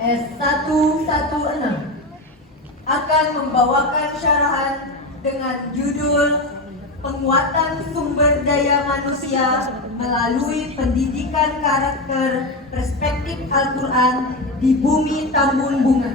S116 akan membawakan syarahan dengan judul Penguatan Sumber Daya Manusia melalui Pendidikan Karakter Perspektif Al-Quran di Bumi Tambun Bunga.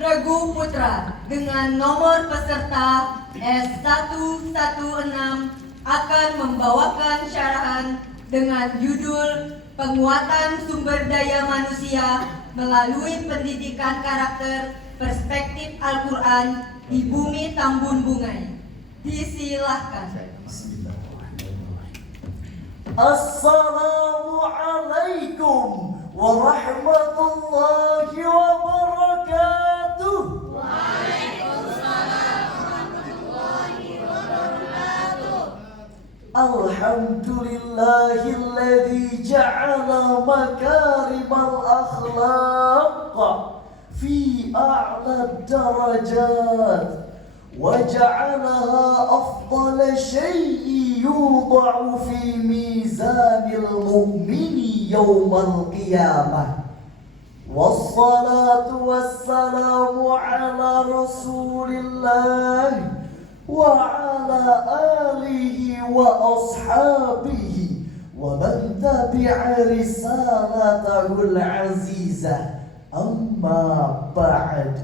Regu Putra dengan nomor peserta S116 akan membawakan syarahan dengan judul Penguatan Sumber Daya Manusia melalui Pendidikan Karakter Perspektif Al-Quran di Bumi Tambun Bungai. Disilahkan. Assalamualaikum warahmatullahi wabarakatuh. Waalaikumsalam warahmatullahi wabarakatuh. Alhamdulillahilladzi ja'ala makarimal akhlaq fi a'la darajat وجعلها أفضل شيء يوضع في ميزان المؤمن يوم القيامة والصلاة والسلام على رسول الله وعلى آله وأصحابه ومن تبع رسالته العزيزة أما بعد.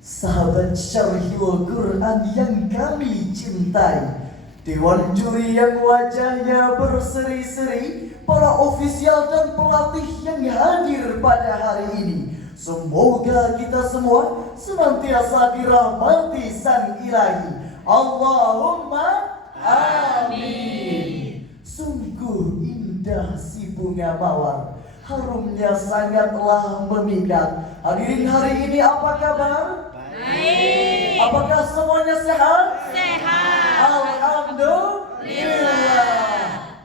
Sahabat Syarhil Quran yang kami cintai, Dewan Juri yang wajahnya berseri-seri, para ofisial dan pelatih yang hadir pada hari ini, semoga kita semua senantiasa dirahmati Sang Ilahi. Allahumma amin. Sungguh indah si bunga mawar, harumnya sangatlah memikat. Hadirin hari ini apa kabar? Baik. Apakah semuanya sehat? Sehat. Alhamdulillah.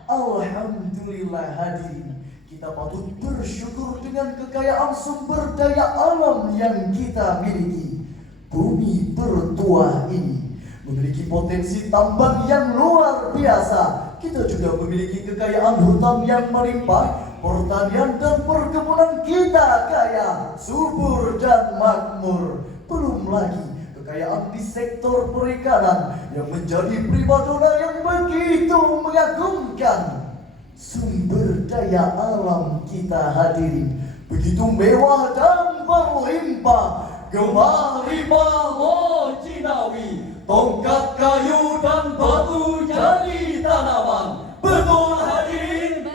Alhamdulillah hadirin. Kita patut bersyukur dengan kekayaan sumber daya alam yang kita miliki. Bumi bertuah ini memiliki potensi tambang yang luar biasa. Kita juga memiliki kekayaan hutan yang melimpah. Pertanian dan perkebunan kita kaya, subur dan makmur. Belum lagi kekayaan di sektor perikanan yang menjadi primadona yang begitu mengagumkan. Sumber daya alam kita hadirin begitu mewah dan berlimpah. Gemari balo Cinawi, tongkat kayu dan batu jadi tanaman. Betul hadirin?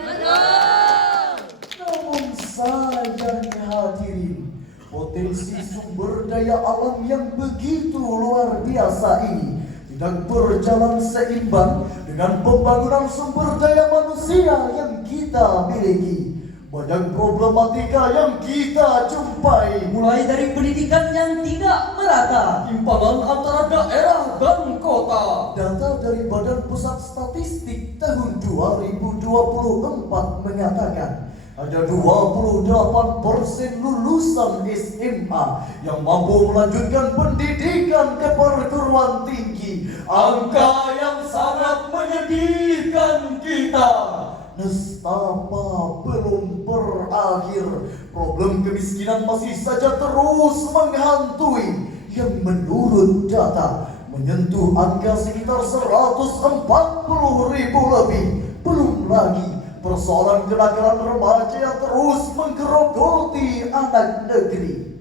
Sayangnya hadirin, potensi sumber daya alam yang begitu luar biasa ini tidak berjalan seimbang dengan pembangunan sumber daya manusia yang kita miliki. Banyak problematika yang kita jumpai, mulai dari pendidikan yang tidak merata, timpangan antara daerah dan kota. Data dari Badan Pusat Statistik tahun 2024 mengatakan ada 28% lulusan SMA yang mampu melanjutkan pendidikan ke perguruan tinggi. Angka yang sangat menyedihkan kita. Nestapa belum berakhir. Problem kemiskinan masih saja terus menghantui, yang menurut data menyentuh angka sekitar 140.000 lebih. Belum lagi persoalan kenakalan remaja yang terus menggerogoti anak negeri.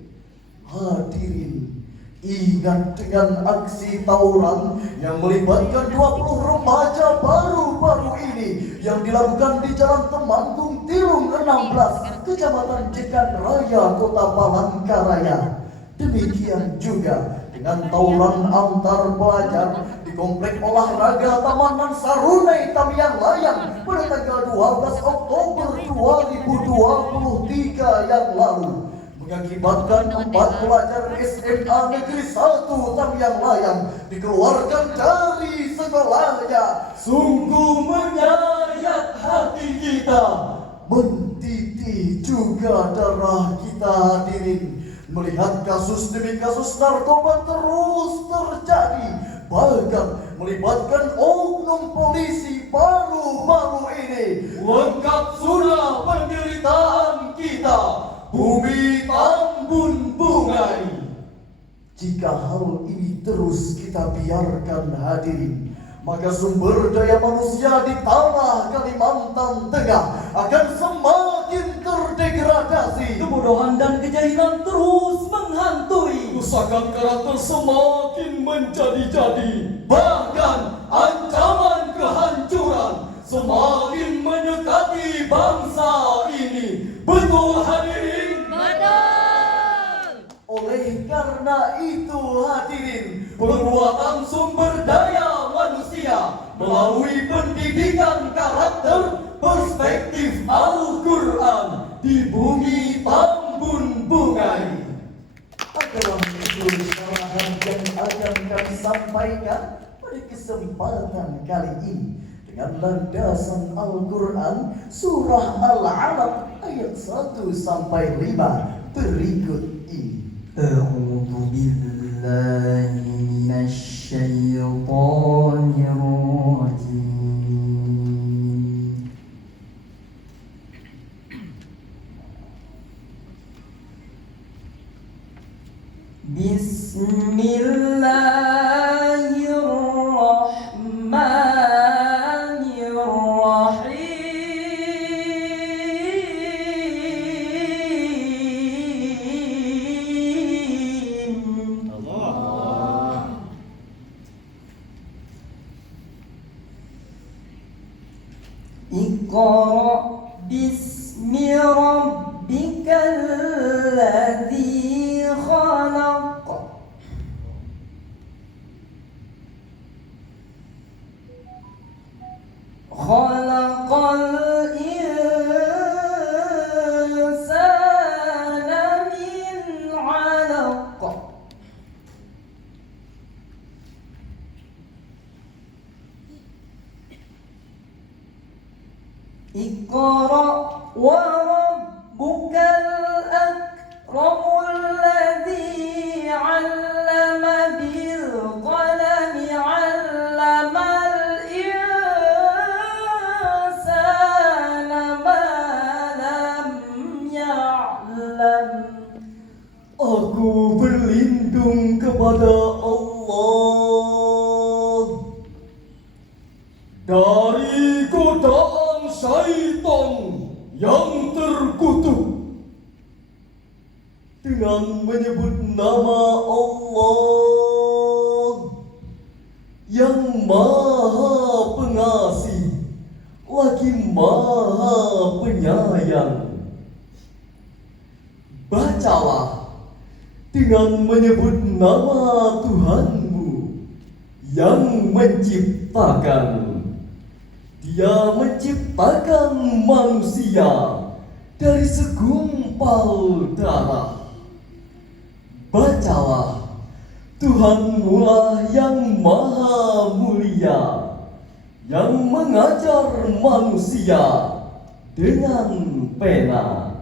Hadirin, ingat dengan aksi tawuran yang melibatkan 20 remaja baru-baru ini yang dilakukan di Jalan Temanggung Tilung 16, Kecamatan Jekan Raya, Kota Palangkaraya. Demikian juga dengan tawuran antar pelajar di Komplek Olahraga Taman Mansarunai Tamiang Layang pada tanggal 12 Oktober 2023 yang lalu, mengakibatkan 4 pelajar SMA Negeri 1 Tamiang Layang dikeluarkan dari sekolahnya. Sungguh menyayat hati kita, mendidih juga darah kita hadirin. Melihat kasus demi kasus narkoba terus terjadi, bahkan melibatkan oknum polisi baru-baru ini. Lengkap sudah penderitaan kita, bumi Tambun Bungai. Jika hal ini terus kita biarkan hadirin, maka sumber daya manusia di tanah Kalimantan Tengah akan semakin terdegradasi. Kebodohan dan kejahilan terus menghantui. Kerusakan karakter semakin menjadi-jadi. Bahkan ancaman kehancuran semakin mendekati bangsa ini. Betul hadirin? Betul. Oleh karena itu hadirin, penguatan sumber daya manusia melalui pendidikan karakter perspektif Al-Quran di bumi Tambun Bungai adalah syarahan yang akan kami sampaikan pada kesempatan kali ini dengan landasan Al-Quran surah Al-Alaq ayat 1 sampai 5 berikut ini. A'udzu billahi minasy syaithanir rajim. Bismillahirrahmanirrahim. Iqra bismi rabbikal ladzi khalaq. Khalaqal insana min 'alaq. Iqra wa rabbukal akramul ladzi 'allama bil qalami 'allamal insana ma lam ya'lam. Aku berlindung kepada Allah dari godaan syaitan yang terkutuk dengan menyebut nama Allah yang Maha Pengasih lagi Maha Penyayang. Bacalah dengan menyebut nama Tuhanmu yang menciptakan. Dia menciptakan manusia dari segumpal darah. Bacalah, Tuhanmu lah yang maha mulia, yang mengajar manusia dengan pena.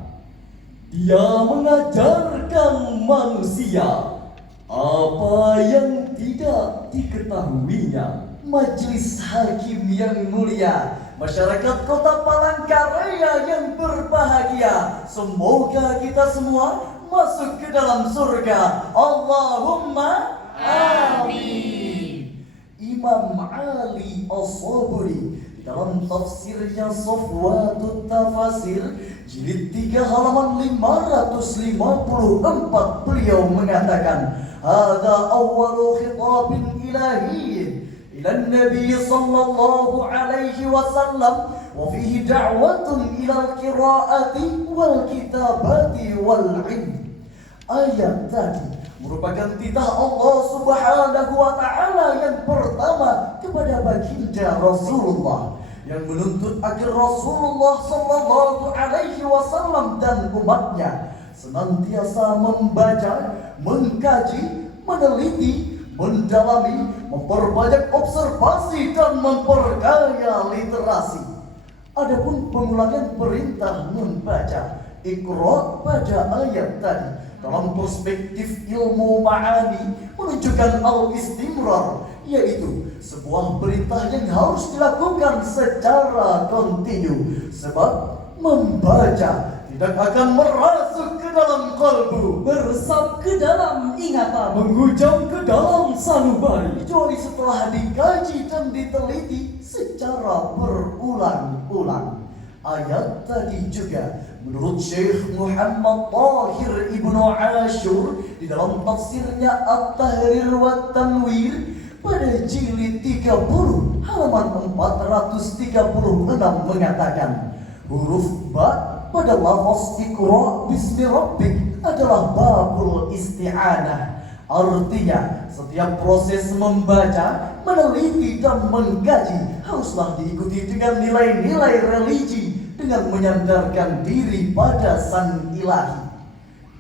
Dia mengajarkan manusia apa yang tidak diketahuinya. Majelis Hakim yang mulia, masyarakat Kota Palangkaraya yang berbahagia, semoga kita semua masuk ke dalam surga. Allahumma amin. Imam Ali As-Saburi dalam tafsirnya Safwatut Tafasir jilid 3 halaman 554 beliau mengatakan, hadza awwalu khitabin ilahiyyin ila Nabi sallallahu alaihi wasallam wa fihi da'watun ila al-qira'ati wal kitabati wal ilm. Ayat tadi merupakan titah Allah Subhanahu wa taala yang pertama kepada baginda Rasulullah, yang menuntut agar Rasulullah sallallahu alaihi wasallam dan umatnya senantiasa membaca, mengkaji, meneliti, mendalami, memperbanyak observasi dan memperkaya literasi. Adapun pengulangan perintah membaca Iqra pada ayat tadi dalam perspektif ilmu ma'ani menunjukkan al-istimrar, yaitu sebuah perintah yang harus dilakukan secara kontinu, sebab membaca tidak akan merasuk ke dalam kalbu, Meresap ke dalam ingatan, menghujam ke dalam sanubari, kecuali setelah dikaji dan diteliti secara berulang-ulang. Ayat tadi juga menurut Syekh Muhammad Tahir Ibnu Ashur di dalam tafsirnya At-Tahrir wa Tanwir pada jilid 30 halaman 436 mengatakan huruf ba pada lafaz Iqra bismi rabbik adalah babul isti'anah. Artinya, setiap proses membaca, meneliti dan mengkaji haruslah diikuti dengan nilai-nilai religi dengan menyandarkan diri pada Sang Ilahi.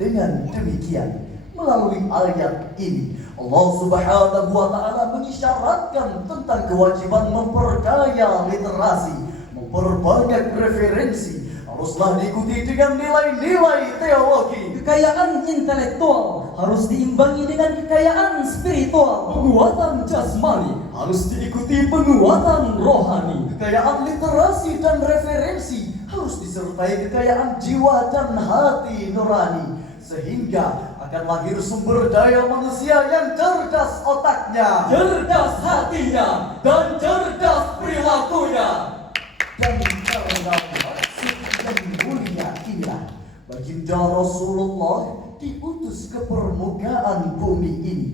Dengan demikian, melalui ayat ini Allah Subhanahu wa taala mengisyaratkan tentang kewajiban memperkaya literasi, memperbanyak referensi, haruslah diikuti dengan nilai-nilai teologi. kekayaan intelektual harus diimbangi dengan kekayaan spiritual, penguatan jasmani harus diikuti penguatan rohani, Kekayaan literasi dan referensi harus disertai kekayaan jiwa dan hati nurani, sehingga akan lahir sumber daya manusia yang cerdas otaknya cerdas hatinya, dan cerdas perilakunya. dan karena maksud yang mulia inilah baginda Rasulullah diutus ke permukaan bumi ini.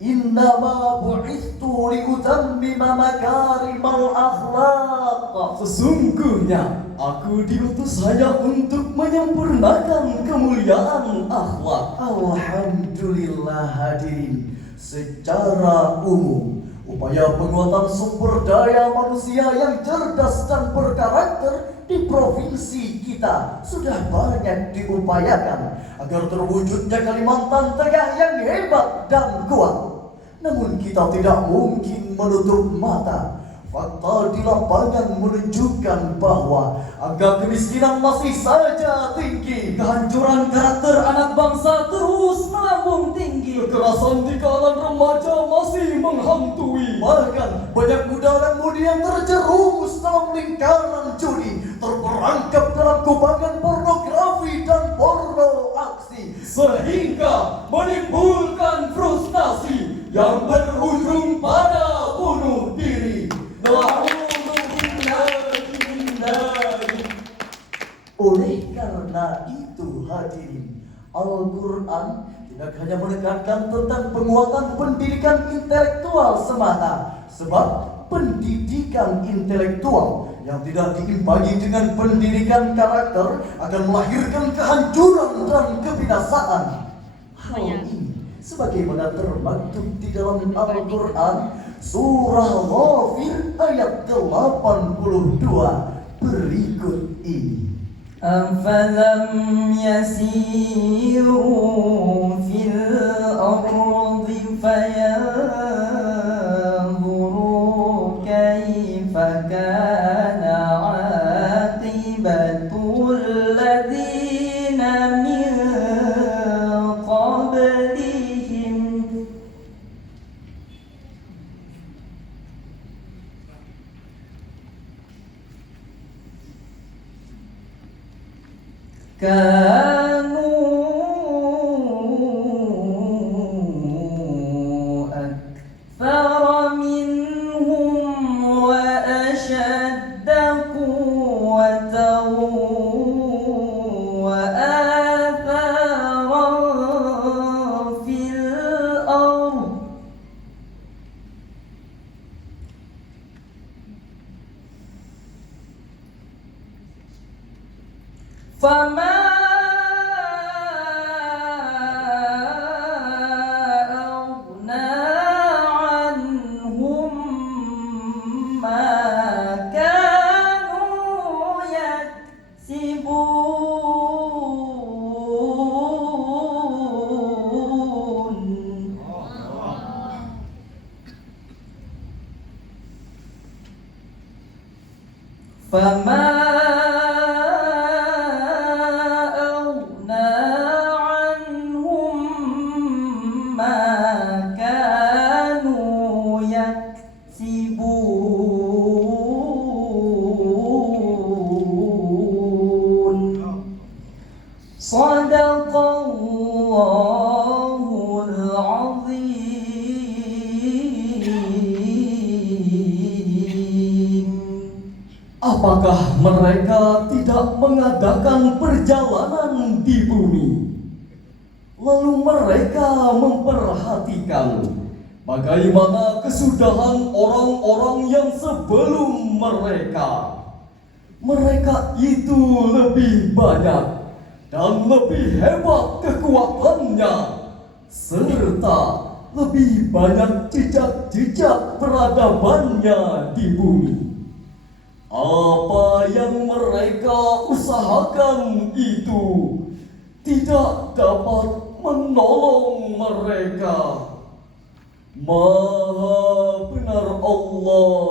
Innama bu'ithu liutammima makarimal akhlaq. Sesungguhnya aku diutus hanya untuk menyempurnakan kemuliaan akhlak. Alhamdulillah hadirin, secara umum upaya penguatan sumber daya manusia yang cerdas dan berkarakter di provinsi kita sudah banyak diupayakan agar terwujudnya Kalimantan Tengah yang hebat dan kuat. Namun kita tidak mungkin menutup mata. Fakta di lapangan menunjukkan bahwa angka kemiskinan masih saja tinggi. Kehancuran karakter anak bangsa terus melambung tinggi. Kekerasan di kalangan remaja masih menghantui. Bahkan banyak muda dan mudi yang terjerumus dalam lingkaran judi, terperangkap dalam kubangan pornografi dan porno aksi, Sehingga menimbulkan frustasi yang berujung pada bunuh diri. Oleh karena itu hadirin, Al-Quran tidak hanya menekankan tentang penguatan pendidikan intelektual semata, sebab pendidikan intelektual yang tidak diimbangi dengan pendidikan karakter akan melahirkan kehancuran dan kebinasaan. Hal ini sebagaimana termaktub di dalam Al-Quran surah Ghafir ayat 82 berikut ini. أفلم يسيروا في الأرض فينظروا كيف كان عاقبة الذين من قبلهم كانوا أكثر منهم وأشد قوة وآثارا في الأرض فما أغنى عنهم ما كانوا يكسبون فما Apakah mereka tidak mengadakan perjalanan di bumi? Lalu mereka memperhatikan bagaimana kesudahan orang-orang yang sebelum mereka. Mereka itu lebih banyak dan lebih hebat kekuatannya, serta lebih banyak jejak-jejak peradabannya di bumi. Apa yang mereka usahakan itu tidak dapat menolong mereka. Maha benar Allah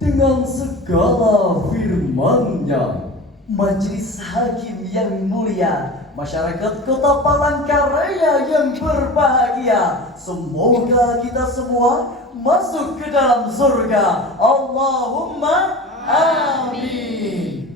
dengan segala firman-Nya. Majelis Hakim yang mulia, masyarakat Kota Palangkaraya yang berbahagia, semoga kita semua masuk ke dalam surga. Allahumma amin.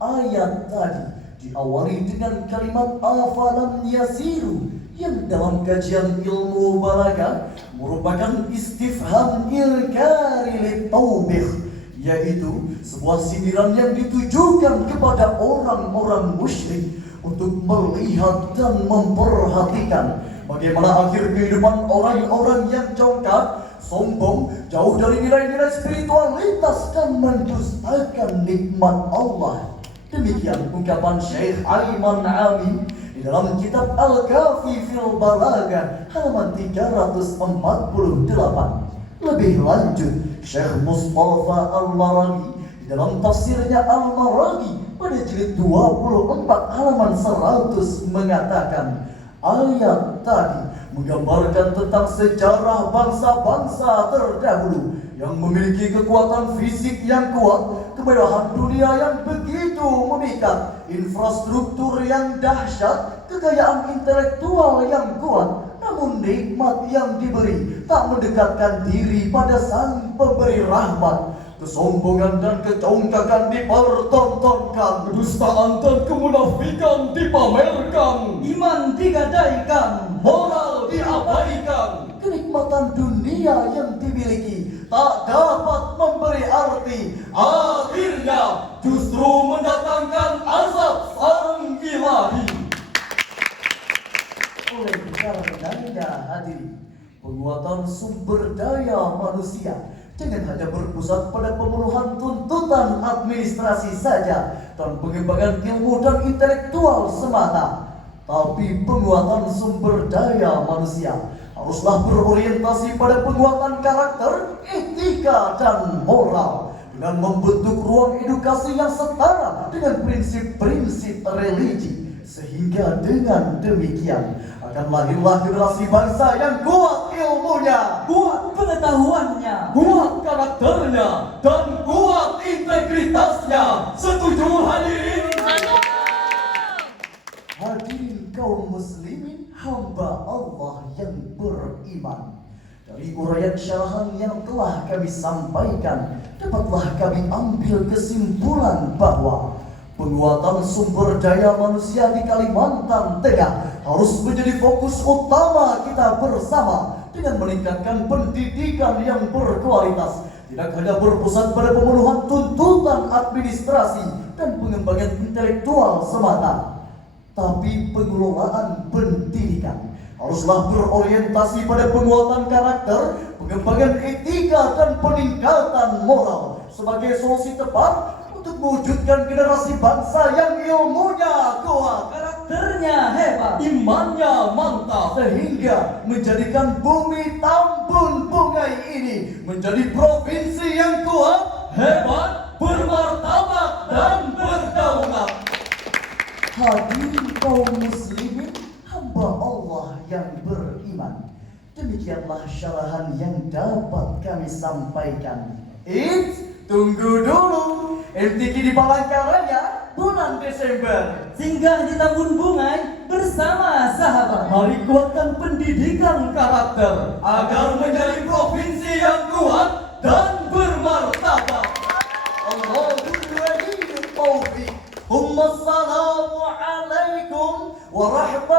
Ayat tadi diawali dengan kalimat afalam yasiru yang dalam kajian ilmu balaghah merupakan istifham ilkari litaubih, yaitu sebuah sindiran yang ditujukan kepada orang-orang musyrik untuk melihat dan memperhatikan bagaimana akhir kehidupan orang-orang yang congkak, sombong, jauh dari nilai-nilai spiritualitas dan mendustakan nikmat Allah. Demikian ungkapan Syekh Aiman Amin di dalam kitab Al-Kafi fil Balaghah halaman 348. Lebih lanjut, Syekh Mustafa Al-Maraghi di dalam tafsirnya Al-Maraghi pada jilid 24 halaman 100 mengatakan, ayat tadi menggambarkan tentang sejarah bangsa-bangsa terdahulu yang memiliki kekuatan fisik yang kuat, kemewahan dunia yang begitu memikat, infrastruktur yang dahsyat, kekayaan intelektual yang kuat, namun nikmat yang diberi tak mendekatkan diri pada Sang Pemberi rahmat. Kesombongan dan kecongkakan dipertontonkan, Kedustaan dan kemunafikan dipamerkan, Iman digadaikan, moral diabaikan. kenikmatan dunia yang dimiliki tak dapat memberi arti, Akhirnya justru mendatangkan azab sang ilahi. oleh karenanya hadirin, penguatan sumber daya manusia jangan hanya berpusat pada pemenuhan tuntutan administrasi saja dan pengembangan ilmu dan intelektual semata, tapi penguatan sumber daya manusia haruslah berorientasi pada penguatan karakter, etika, dan moral dengan membentuk ruang edukasi yang setara dengan prinsip-prinsip religi, sehingga dengan demikian akan lahirlah generasi bangsa yang kuat ilmunya, kuat pengetahuannya, Kuat karakternya dan kuat integritasnya. Setuju hadirin? Hadirin kaum muslimin hamba Allah yang beriman, dari uraian syarahan yang telah kami sampaikan dapatlah kami ambil kesimpulan bahwa penguatan sumber daya manusia di Kalimantan Tengah harus menjadi fokus utama kita bersama dengan meningkatkan pendidikan yang berkualitas, tidak hanya berpusat pada pemenuhan tuntutan administrasi dan pengembangan intelektual semata, tapi pengelolaan pendidikan haruslah berorientasi pada penguatan karakter, pengembangan etika, dan peningkatan moral sebagai solusi tepat untuk mewujudkan generasi bangsa yang ilmunya kuat, karakternya hebat, Imannya mantap, sehingga menjadikan bumi Tambun Bungai ini menjadi provinsi yang kuat, hebat, bermartabat, dan berdaulat. hadirin kaum muslimin hamba Allah yang beriman, demikianlah syarahan yang dapat kami sampaikan. Tunggu dulu, MTQ di Palangkaraya bulan Desember. singgah di Tambun Bungai bersama sahabat. Mari kuatkan pendidikan karakter agar menjadi provinsi yang kuat dan bermartabat. Allahul waliyul taufiq. Assalamualaikum warahmatullahi